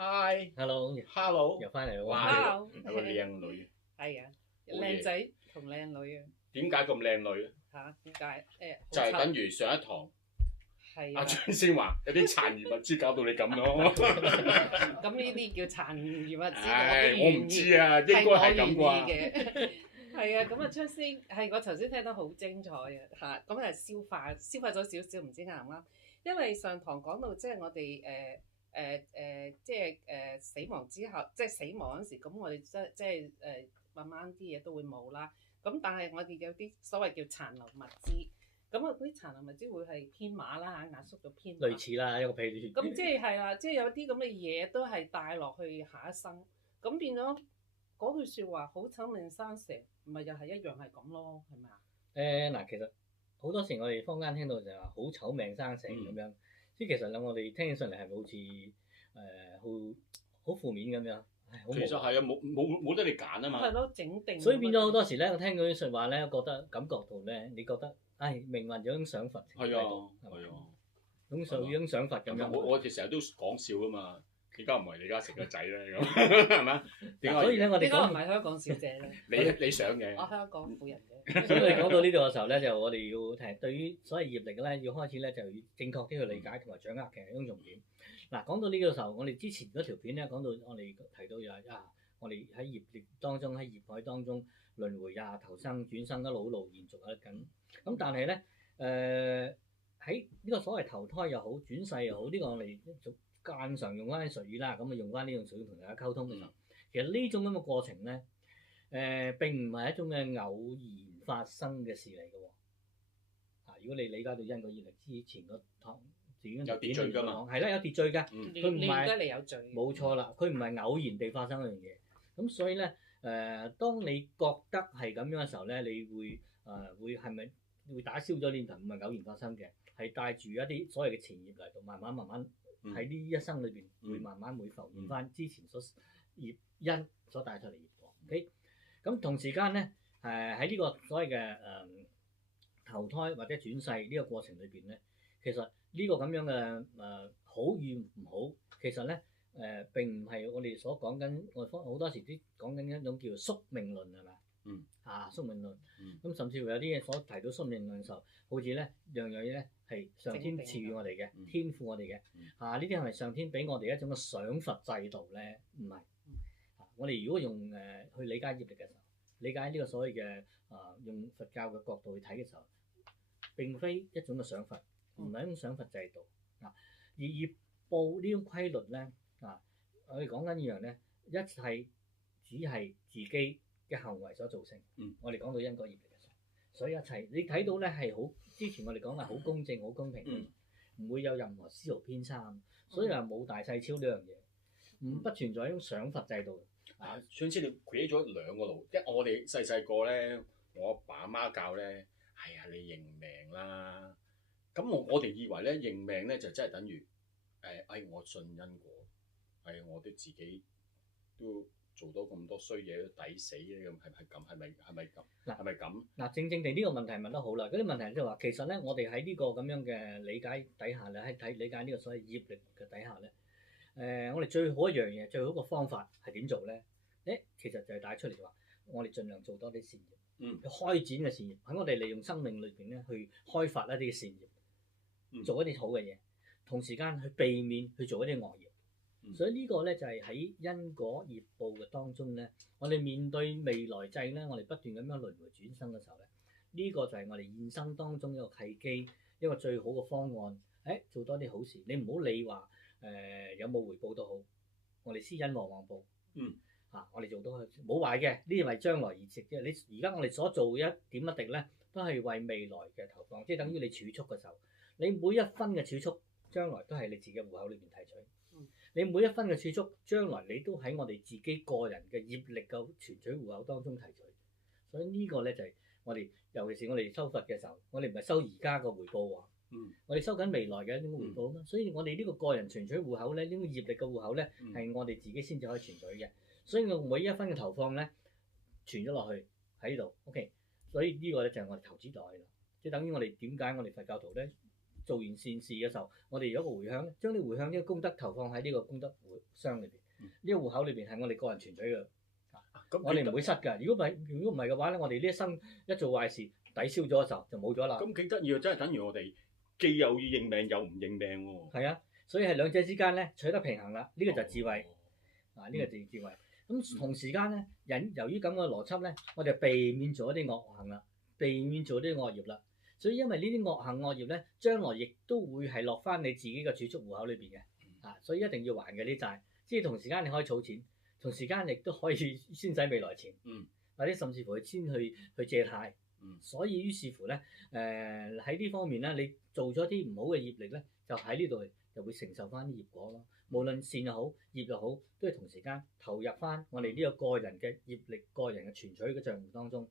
Hi，Hello，又翻嚟喎。哇，有個靚女，係啊，好嘢靚仔同靚女啊點解咁靚女咧？嚇？點解？就係等於上一堂阿係啊，張先話有啲殘餘物資搞到你咁咯。咁呢啲叫殘餘物資，唉，我唔我都願意知啊，應該係咁啩。嘅。係啊，咁啊張先係我頭先聽得好精彩啊嚇，咁係消化咗少少，唔知啱唔啱？因為上堂講到即係我哋即係死亡之後，即係死亡嗰時，咁我哋即係慢慢啲嘢都會冇啦。咁但係我哋有啲所謂叫殘留物資，咁啊嗰啲殘留物資會係編碼啦嚇，壓縮到編碼。類似啦，一個譬如。咁即係啦，即係有啲咁嘅嘢都係帶落去下一生，咁變咗嗰句説話好醜命生蛇，唔係又係一樣係咁咯，係咪啊？嗱，其實好多時我哋坊間聽到就係話好醜命生蛇咁樣，即係其實咧我哋聽起上嚟係咪好似好負面咁樣？其實係啊，冇得你揀啊嘛。係咯，整定。所以變咗好多時咧，我聽嗰啲説話咧，覺得感覺到咧，你覺得命運有種想法係啊，係啊，種想法咁樣。我哋成日都講笑噶嘛。點解唔係李嘉誠個仔咧？咁係咪？所以咧，我哋講唔係香港小姐咧。你想嘅。我香港婦人嘅。所以我哋講到呢度嘅時候咧，就我哋要提對於所謂業力咧，要開始咧就要正確啲去理解同埋掌握嘅一種重點。嗱，講到呢個時候，我哋之前嗰條片咧講到我哋提到就係我哋喺業力當中喺業海當中輪迴投生轉生一路延續緊。咁但係咧喺呢個所謂投胎又好轉世又好，呢個我哋間常用翻啲術語啦，咁啊用翻呢種術語同大家溝通嘅時候，其實呢種咁嘅過程咧，並唔係一種嘅偶然發生嘅事嚟嘅喎。如果你理解到因果業力之前個堂自己有秩序㗎嘛，係啦，有秩序㗎，佢唔係你有序，冇錯啦，佢唔係偶然地發生一樣嘢。咁所以咧，當你覺得係咁樣嘅時候咧，你會係咪會打消咗念頭？唔係偶然發生嘅，係帶住一啲所謂嘅前業嚟到慢慢。喺呢一生裏邊，會慢慢會浮現翻之前所業因所帶出嚟業果。OK，咁同時間咧，喺呢個所謂嘅投胎或者轉世呢個過程裏邊咧，其實呢個咁樣嘅好與唔好，其實咧並唔係我哋所講緊，我哋好多時啲講緊一種叫宿命論係咪？宿命論。咁甚至乎有啲嘢所提到宿命論嘅時候，好似咧樣嘢咧係上天賜予我哋嘅，天賦我哋嘅。呢啲係咪上天俾我哋一種嘅賞罰制度咧？唔係。我哋如果用去理解業力嘅時候，理解呢個所謂嘅用佛教嘅角度去睇嘅時候，並非一種嘅賞罰，唔係一種賞罰制度。而業報呢種規律咧，我哋講緊呢樣咧，一切只係自己嘅行為所造成。我哋講到因果業力嘅時候，所以一切你睇到咧係好，之前我哋講係好公正、好公平，唔會有任何絲毫偏差。所以話冇大細超呢樣嘢，不存在一種賞罰制度。上次你 create 咗兩個路，我哋細個咧，我阿爸阿媽教咧，係啊，你認命啦。咁我哋以為咧認命咧就真係等於我信因果，我都自己都做到咁多衰嘢都抵死咧，咁係咪咁？係咪咁？嗱，正地呢個問題問得好啦。嗰啲問題即係話，其實咧，我哋喺呢個咁樣嘅理解底下咧，喺理解呢個所謂業力嘅底下咧，我哋最好一樣嘢，最好個方法係點做咧？其實就係帶出嚟就話，我哋盡量做多啲善業，去開展嘅善業，喺我哋利用生命裏邊咧，去開發一啲嘅善業，做一啲好嘅嘢，同時間去避免去做一啲惡業。所以呢個咧就係喺因果業報嘅當中咧，我哋面對未來際咧，我哋不斷咁樣輪迴轉生嘅時候咧，呢個就係我哋現生當中一個契機，一個最好嘅方案。做多啲好事，你唔好理話有冇回報都好，我哋施恩莫忘報。我哋做到冇壞嘅，呢啲係將來而食啫。你而家我哋所做一點一滴咧，都係為未來嘅投放，即係等於你儲蓄嘅時候，你每一分嘅儲蓄，將來都係你自己嘅戶口裏邊提取。你每一分嘅儲蓄，將來你都喺我哋自己個人嘅業力嘅存取戶口當中提取。所以呢個咧就係我哋，尤其是我哋收佛嘅時候，我哋唔係收而家個回報喎。我哋收緊未來嘅一種回報嘛。所以我哋呢個個人存取戶口咧，呢個業力嘅戶口咧，係我哋自己先至可以存取嘅。所以我每一分嘅投放咧，存咗落去喺度。OK，所以呢個咧就係我哋投資袋啦。即係等於我哋點解我哋佛教徒咧，做完善事嘅時候，我哋有一個回向咧，將啲回向呢個功德投放喺呢個功德箱裏邊。呢個戶口裏邊係我哋個人存取嘅，咁我哋唔會失㗎。如果唔係嘅話咧，我哋呢一生一做壞事抵消咗嘅時候就冇咗啦。咁幾得意啊！真係等於我哋既有要認命又唔認命喎。係啊，所以係兩者之間咧取得平衡啦。呢個就係智慧哦啊，呢個就係智慧。咁同時間咧，由於咁嘅邏輯咧，我哋避免做一啲惡行啦，避免做啲惡業啦。所以因為呢啲惡行惡業咧，將來亦都會係落翻你自己嘅儲蓄戶口裏邊嘅啊，所以一定要還嘅啲債。即係同時間你可以儲錢，同時間亦都可以先使未來錢，或者甚至乎先去借貸。所以於是乎咧，喺呢方面咧，你做咗啲唔好嘅業力咧，就喺呢度就會承受翻啲業果咯。無論善又好，業又好，都係同時間投入翻我哋呢個個人嘅業力、個人嘅存取嘅帳戶當中，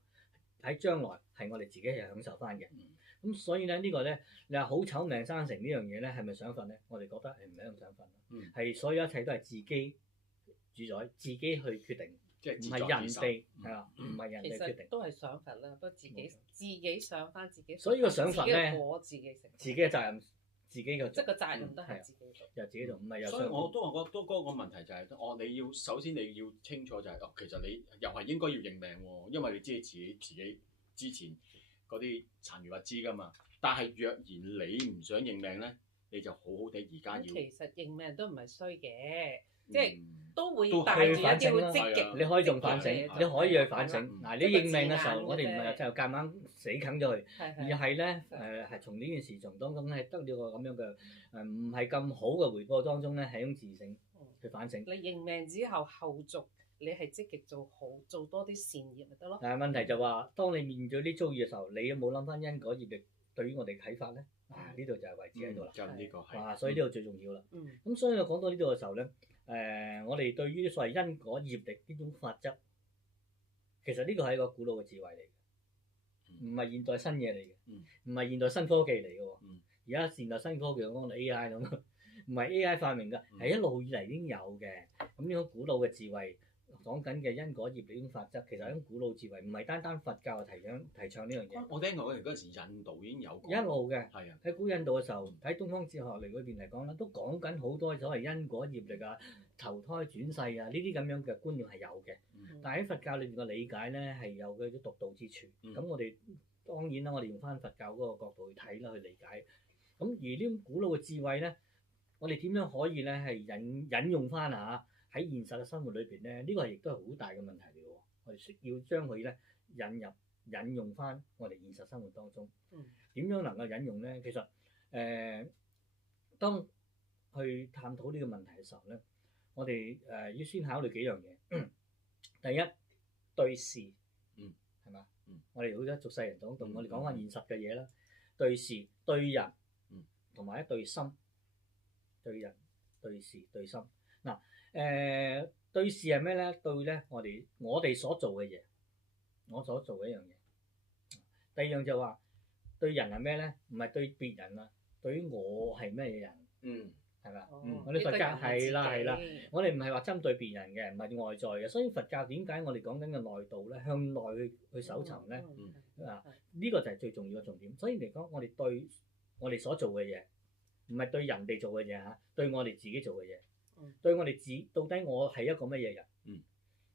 喺將來係我哋自己係享受翻嘅。咁所以咧呢個咧，你話好醜命生成呢樣嘢咧，係咪想法咧？我哋覺得係唔係一種想法咯，係所有一切都係自己主宰，自己去決定，即係唔係人哋係啦，唔係人哋決定。都係想法啦，不過自己想翻自己。所以個想法咧，我自己食，自己嘅責任，自己嘅即係個責任都係自己做，由自己做，唔係由。所以我都話都嗰個問題就係，你要首先你要清楚就係，其實你又係應該要認命喎，因為你知你自己之前嗰啲殘餘物資㗎嘛。但係若然你唔想認命咧，你就好好地而家要。其實認命都唔係衰嘅，即係都會都帶住一反省啲啦好積極。你可以仲反省，你可以去反省。嗯嗱，你認命嘅時候，我哋唔係就夾硬死啃咗佢，而係係咧係從呢件事從當中係得到個咁樣嘅唔係咁好嘅回報當中咧，係一種自省去反省。你認命之後後續你係積極做好，做多啲善業咪得咯。但係問題就話，當你面對啲遭遇嘅時候，你有冇諗翻因果業力對於我哋啟發咧？呢度就係位置喺度啦。就呢個係。所以呢度最重要啦。嗯。咁所以我講到呢度嘅時候咧，我哋對於所謂因果業力呢種法則，其實呢個係一個古老嘅智慧嚟嘅，唔係現代新嘢嚟嘅，唔係現代新科技嚟嘅喎。而家現代新科技講到 AI 咁，唔係 AI 發明㗎，係一路以嚟已經有嘅。咁呢種古老嘅智慧講緊嘅因果業力呢種法則，其實係一種古老智慧，唔係單單佛教提倡呢樣嘢。我聽講嗰陣時印度已經有一路嘅，係啊，喺古印度嘅時候，喺東方哲學嚟嗰邊嚟講咧，都講緊好多所謂因果業力啊、投胎轉世啊呢啲咁樣嘅觀念係有嘅。但係喺佛教裏邊嘅理解咧係有佢啲獨到之處。咁我哋當然啦，我哋用翻佛教嗰個角度去睇啦，去理解。咁而呢種古老嘅智慧咧，我哋點樣可以咧係引用翻啊？喺現實嘅生活裏邊咧，呢個亦都係好大嘅問題嚟嘅喎。我哋需要將佢咧引用翻我哋現實生活當中。點樣能夠引用咧？其實當去探討呢個問題嘅時候咧，我哋要先考慮幾樣嘢。第一，對事，係嘛？我哋好多俗世人講到，我哋講翻現實嘅嘢啦。對事、對人，同埋對心。對人、對事、對心。嗱，對事係咩咧？對咧，我哋所做嘅嘢，我所做嘅一樣嘢。第二樣就話對人係咩咧？唔係對別人啊，對於我係咩嘢人？係咪？我哋佛教係啦，我哋唔係話針對別人嘅，唔係外在嘅。所以佛教點解我哋講緊嘅內道咧，向內去搜尋咧？呢個就係最重要嘅重點。所以嚟講，我哋對我哋所做嘅嘢，唔係對人哋做嘅嘢嚇，對我哋自己做嘅嘢。對我哋到底我係一個乜嘢人？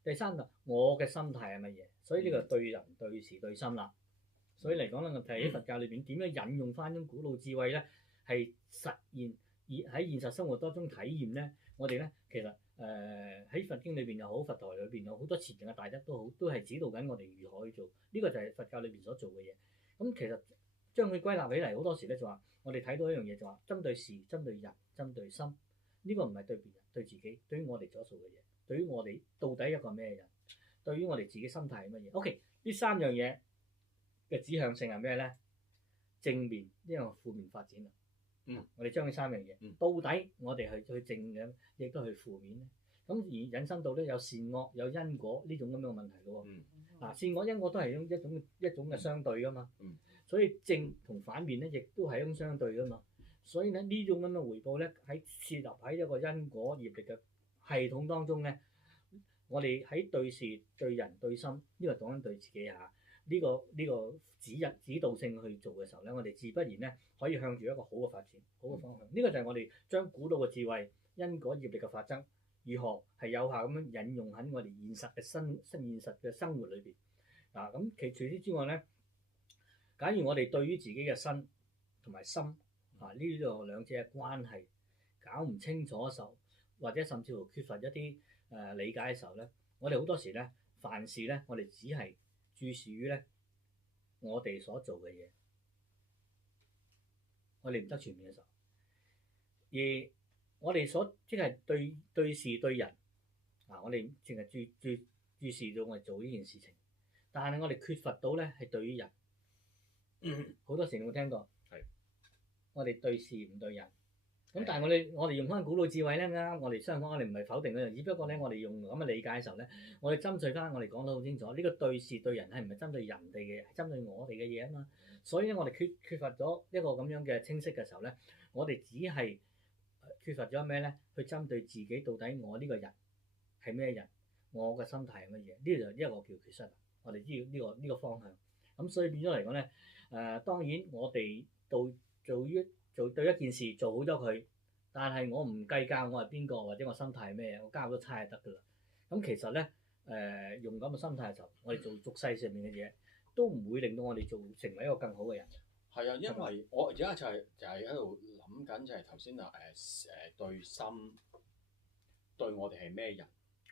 第三就我嘅心態係乜嘢？所以呢個對人、對事、對心啦。所以嚟講咧，我睇喺佛教裏邊點樣引用翻種古老智慧咧，係實現而喺現實生活當中體驗咧。我哋咧其實喺佛經裏邊又好，佛台裏邊有好多前人嘅大德都好，都係指導緊我哋如何去做。呢個就係佛教裏邊所做嘅嘢。咁其實將佢歸納起嚟，好多時咧就話我哋睇到一樣嘢就話針對事、針對人、針對心。呢個唔係對別人，對自己，對於我哋所做嘅嘢，對於我哋到底一個咩人，對於我哋自己心態係乜嘢？OK，呢三樣嘢嘅指向性係咩咧？正面，因為負面發展啦。我哋將呢三樣嘢，到底我哋去正嘅，亦都去負面咧。咁而引申到咧有善惡、有因果呢種咁樣嘅問題嘅喎。嗱，善惡因果都係一種嘅相對噶嘛。所以正同反面咧，亦都係一種相對噶嘛。所以咧呢種咁嘅回報咧，喺設立喺一個因果業力嘅系統當中咧，我哋喺對事、對人、對心，呢個講緊對自己嚇。呢個指導性去做嘅時候咧，我哋自不然咧可以向住一個好嘅發展、好嘅方向。呢個就係我哋將古老嘅智慧、因果業力嘅法則，如何係有效咁樣引用喺我哋現實嘅現實嘅生活裏邊。咁除此之外咧，假如我哋對於自己嘅身同埋心呢個兩者嘅關係搞唔清楚嘅時候，或者甚至乎缺乏一啲理解嘅時候咧，我哋好多時咧凡事咧，我哋只係注視於咧我哋所做嘅嘢，我哋唔得全面嘅時候，而我哋所即係對事對人我哋淨係注視到我哋做呢件事情，但係我哋缺乏到咧係對於人。好多時你有冇聽過？係我哋對事唔對人。咁但係我哋用翻古老智慧咧，啱我哋相反，我哋唔係否定嗰樣，只不過咧我哋用咁嘅理解嘅時候咧，我哋針對翻我哋講得好清楚，呢個對事對人係唔係針對人哋嘅，係針對我哋嘅嘢啊嘛。所以咧我哋缺乏咗一個咁樣嘅清晰嘅時候咧，我哋只係缺乏咗咩咧？去針對自己到底我呢個人係咩人，我嘅心態係乜嘢？呢個就一個叫缺失。我哋知道呢個方向。咁所以變咗嚟講咧，當然我哋做對一件事做好咗佢，但係我唔計較我係邊個或者我心態係咩，我交咗差就得㗎啦。咁其實咧，用咁嘅心態嘅時候，我哋做俗世上面嘅嘢都唔會令到我哋成為一個更好嘅人。係啊，因為我而家就係喺度諗緊，就係頭先對心對我哋係咩人，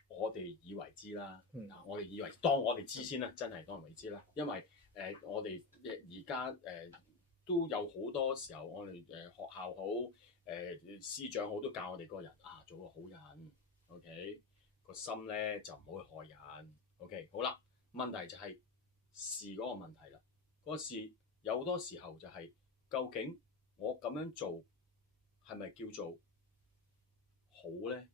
我哋以為知啦。我哋以為當我哋知先啦，真係當我哋知啦。因為我哋而家都有好多時候，我哋學校好師長好都教我哋個人做個好人 ，OK 個心咧就唔好去害人 ，OK 好啦。問題就係事嗰個問題啦，嗰個事有好多時候就係究竟我咁樣做係咪叫做好咧？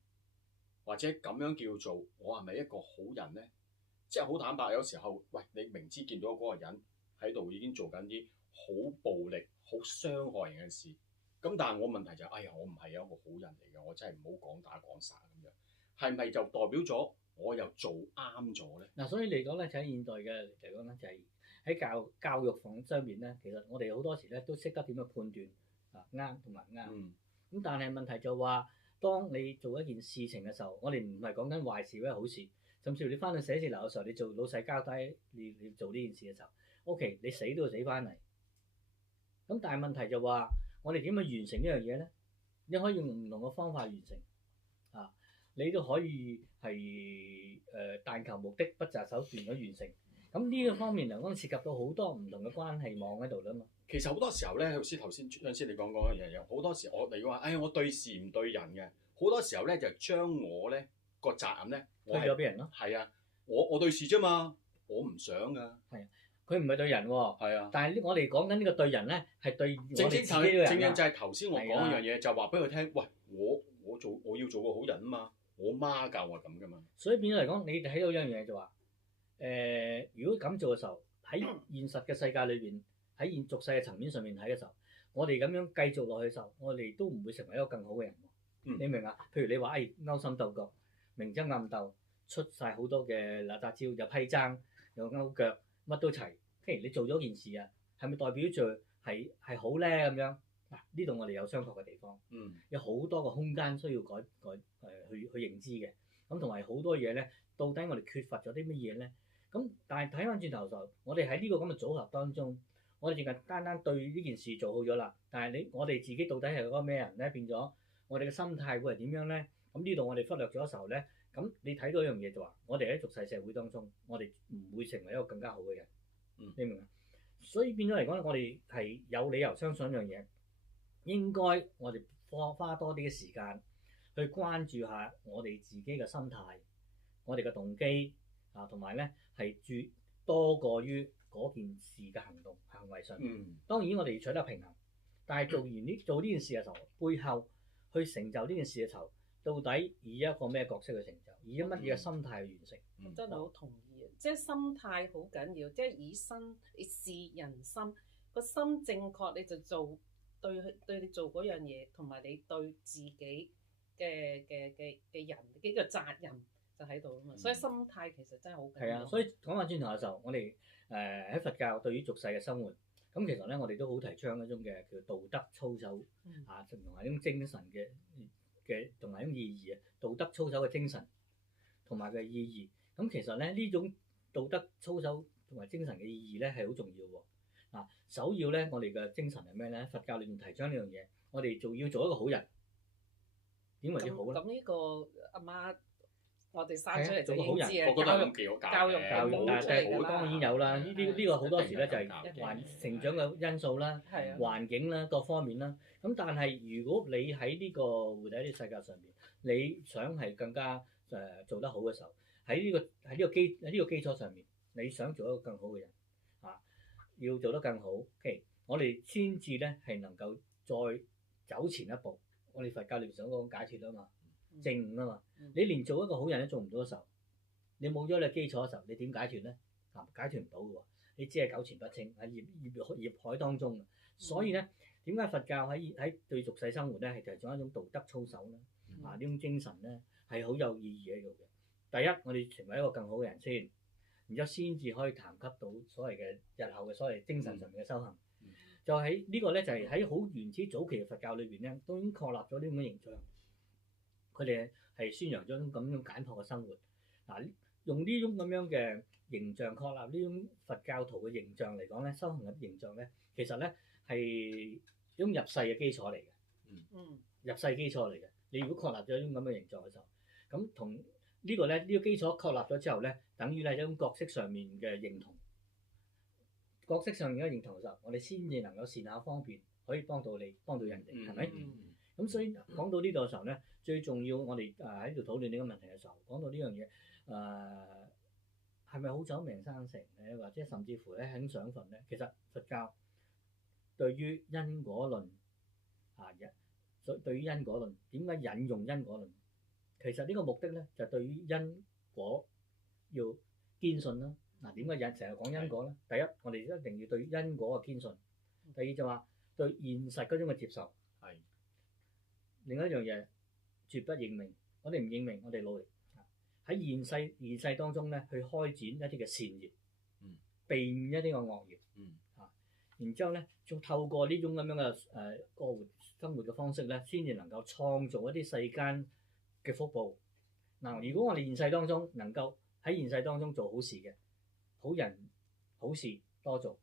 或者咁樣叫做我係咪一個好人咧？即係好坦白，有時候喂，你明知見到嗰個人喺度已經做緊啲好暴力、好傷害人嘅事，咁但係我問題就係，哎呀，我唔係一個好人嚟嘅，我真係唔好講打講殺咁樣，係咪就代表咗我又做啱咗咧？所以嚟講咧，就喺現代嘅嚟講咧，就係喺教育上面咧，其實我哋好多時咧都識得點樣判斷啱同埋唔啱。咁但係問題就話，當你做一件事情嘅時候，我哋唔係講緊壞事或者好事，甚至乎你翻去寫字樓嘅時候，你做老細交低你做呢件事嘅時候 ，OK， 你死都要死翻嚟。咁但係問題就話，我哋點樣完成呢樣嘢咧？你可以用唔同嘅方法完成你都可以係但求目的不擇手段去完成。咁呢個方面嚟講，涉及到好多唔同嘅關係網喺度啦嘛。其實好多時候咧，頭先你講嗰樣嘢，好多時我哋話，我對事唔對人嘅，好多時候咧就將我咧個責任咧推咗俾人咯。係啊，我對事啫嘛，我唔想㗎。係啊，佢唔係對人喎。係啊，但係我哋講緊呢個對人咧，係對我哋自己嘅人。正就係頭先我講一樣嘢，就話俾佢聽，喂，我要做個好人啊嘛，我媽教我咁㗎嘛。所以變咗嚟講，你睇到一樣嘢就話，如果咁做嘅時候，喺現實嘅世界裏邊，喺現俗世嘅層面上面睇嘅時候，我哋咁樣繼續落去嘅時候，我哋都唔會成為一個更好嘅人。你明啊？譬如你話勾心鬥角、明爭暗鬥，出晒好多嘅嗱喳招，又批爭，又勾腳，乜都齊。譬如你做咗件事啊，係咪代表住係好咧咁樣？呢度我哋有商榷嘅地方。有好多個空間需要去認知嘅。咁同埋好多嘢咧，到底我哋缺乏咗啲乜嘢咧？咁但係睇翻轉頭就，我哋喺呢個咁嘅組合當中，我哋淨係單單對呢件事做好咗啦。但係我哋自己到底係嗰個咩人咧？變咗我哋嘅心態會係點樣咧？咁呢度我哋忽略咗嘅時候咧，咁你睇到一樣嘢就話，我哋喺俗世社會當中，我哋唔會成為一個更加好嘅人。你明嘛？所以變咗嚟講咧，我哋係有理由相信一樣嘢，應該我哋花多啲嘅時間去關注下我哋自己嘅心態、我哋嘅動機同埋咧係多過於嗰件事嘅行為上。當然我哋要取得平衡，但係做呢件事嘅時候，背後去成就呢件事嘅時候，到底以一個咩角色去成就，以乜嘢嘅心態去完成？我真係好同意啊！即係心態好緊要，即係以身你視人心，個心正確你就做對你做嗰樣嘢，同埋你對自己嘅人幾個責任就喺度啊嘛，所以心態其實真係好緊係啊，要。所以講翻轉頭嘅時候，我哋喺佛教對於俗世嘅生活，咁其實咧我哋都好提倡一種嘅叫道德操守同埋一種精神嘅同埋一種意義啊，道德操守嘅精神同埋嘅意義。咁其實咧呢種道德操守同埋精神嘅意義咧係好重要喎。首要咧我哋嘅精神係咩咧？佛教裏面提倡呢樣嘢，我哋要做一個好人。點為之好咧？咁呢個阿媽，我哋生出嚟就已做個好人經知啊，我覺得係咁教育教育，但係當然有啦。呢個好多時咧就係一定環成長嘅因素啦、係啊，環境啦各方面啦。咁但係如果你喺呢個活喺呢個世界上邊，你想係更加做得好嘅時候，喺呢個基礎上面，你想做一個更好嘅人要做得更好。OK， 我哋先至咧係能夠再走前一步。我哋佛教裏邊想講解脫啊嘛，正悟啊嘛。你連做一個好人都做唔到嘅時候，你冇咗你基礎嘅時候，你點解脫咧？解脫唔到嘅喎，你只係糾纏不清喺業海當中。所以咧，點解佛教喺對俗世生活咧係提倡一種道德操守咧？呢種精神咧係好有意義喺度嘅。第一，我哋成為一個更好嘅人先，然之後先至可以談及到所謂嘅日後嘅所謂精神上面嘅修行。就喺呢個咧，就係喺好原始早期嘅佛教裏邊咧，都已經確立咗呢種形象。佢哋係宣揚咗咁樣簡樸嘅生活。用呢種咁樣嘅形象確立呢種佛教徒嘅形象嚟講咧，修行嘅形象咧，其實咧係一種入世嘅基礎嚟嘅。入世基礎嚟嘅。你如果確立咗呢種咁嘅形象嘅時候，咁同呢個咧呢個基礎確立咗之後咧，等於係一種角色上面嘅認同。角色上面嘅認同嘅時候，我哋先至能夠善巧方便，可以幫到你，幫到人哋，係咪？咁所以講到呢度嘅時候咧，最重要我哋喺度討論呢個問題嘅時候，講到呢樣嘢係咪好走命生成咧？或者甚至乎咧喺想份咧，其實佛教對於因果論對於因果論點解引用因果論？其實呢個目的咧就係對於因果要堅信啦。點解成日講因果咧？第一，我哋一定要對因果嘅堅信；第二就話對現實嗰種嘅接受。另一樣嘢，絕不認命。我哋唔認命，我哋努力喺現世當中咧，去開展一啲嘅善業，避免一啲嘅惡業。然之後咧，仲透過呢種咁樣嘅過生活嘅方式咧，先至能夠創造一啲世間嘅福報。如果我哋現世當中能夠喺現世當中做好事嘅，好人好事多做，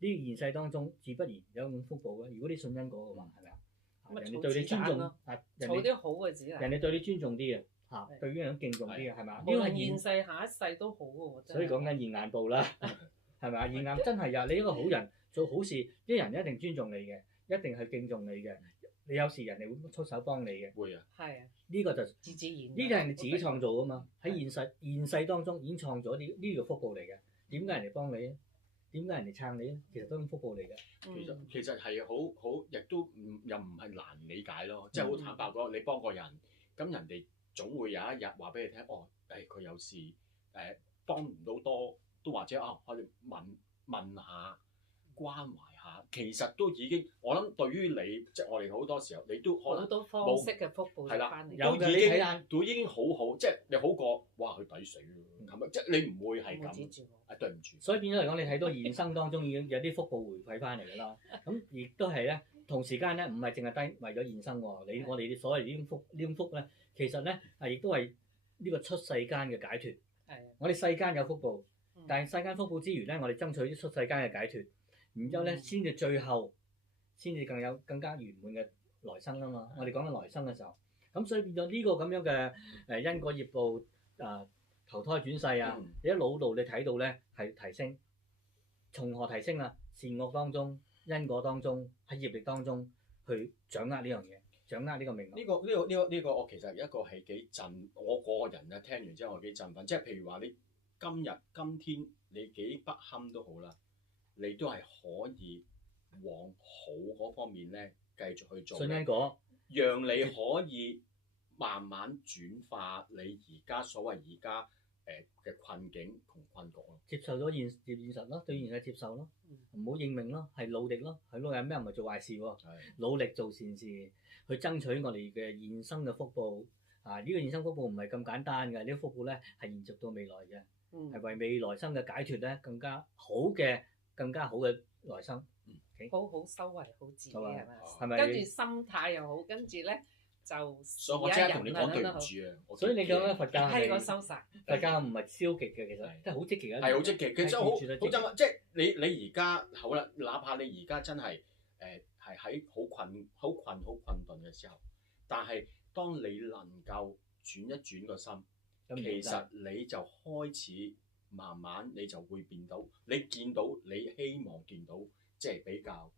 呢個現世當中自不然有一種福報嘅。如果你信因果嘅話，係咪啊？人哋對你尊重，做啲好嘅子啦。人哋對你尊重啲嘅，對於人敬重啲嘅，係咪啊？無論現世下一世都好嘅喎。所以講緊現眼報啦，係咪啊？現眼真係呀！你一個好人做好事，啲人一定尊重你嘅，一定係敬重你嘅。你有時人哋會出手幫你嘅。會啊。係啊。呢個就自然。呢啲係你自己創造㗎嘛。喺現世當中已經創造咗呢個福報嚟嘅。點解人哋幫你咧？點解人哋撐你咧？其實都係福報嚟嘅。其實係好，亦都又唔係難理解咯。即係好坦白講，你幫個人，咁人哋總會有一日話俾你聽，佢有事幫唔到多，都或者可以問下關懷下。其實都已經，我諗對於你，即係我哋好多時候，你都可能好多方式嘅福報就翻嚟。都已經好好，即係你好過哇佢抵死咯，係咪？即係你唔會係咁。對唔住。所以變咗嚟講，你睇到現生當中已經有啲福報回饋翻嚟㗎啦。咁亦都係咧，同時間咧唔係淨係低為咗現生喎。我哋所謂呢種福咧，其實咧亦都係呢個出世間嘅解脫。我哋世間有福報，但係世間福報之餘咧，我哋爭取啲出世間嘅解脫，然之後咧先至最後先至更加圓滿嘅來生啊嘛。我哋講緊來生嘅時候，咁所以變咗呢個咁樣嘅因果業報投胎轉世啊！你一老路你睇到咧係提升，從何提升啊？善惡當中、因果當中、喺業力當中去掌握呢樣嘢，掌握呢個命。呢個我其實一個係幾震，我個人啊聽完之後我幾振奮。即係譬如話你今天你幾不堪都好啦，你都係可以往好嗰方面咧繼續去做。信因果，讓你可以慢慢轉化你而家所謂而家嘅困境同困局咯，接受咗現實咯，對現實接受咯，唔好認命咯，係努力咯，係咯，有咩唔係做壞事喎？努力做善事，去爭取我哋嘅現生嘅福報，呢個衍生福報唔係咁簡單嘅，呢個福報咧係延續到未來嘅，嗯係為未來生嘅解脫咧更加好嘅來生。好好修為，好自己係咪？係咪？跟住心態又好，跟住咧就所以我即刻同你講對唔住啊！我所以你講咧佛教係我收晒。佛教唔係消極嘅，其實即係好積極嘅。係好積極，佢真係好係好真啊！即係你而家好啦，哪怕你而家真係係喺好困頓嘅時候，但係當你能夠轉一轉個心，其實你就開始慢慢你就會變到，你見到你希望見到，即係比較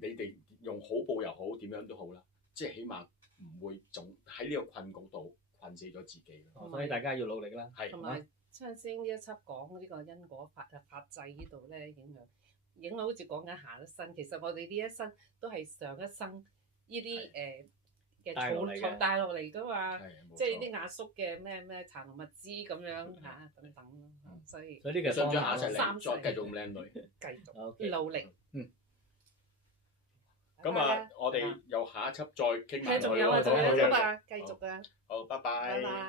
你哋用好報又好，點樣都好啦，即係起碼唔會總喺呢個困局度困死咗自己。所以大家要努力啦。係同埋昌先呢一輯講呢個因果法制呢度咧影響好似講緊下一生，其實我哋呢一生都係上一生呢啲嘅儲帶落嚟噶嘛，即係啲壓縮嘅咩殘留物資咁樣嚇等等咯，所以呢個想唔想下一世三世再繼續咁靚女？繼續努力。咁我哋有下一輯再傾埋。仲有啊，繼續啊。好，拜拜。拜拜。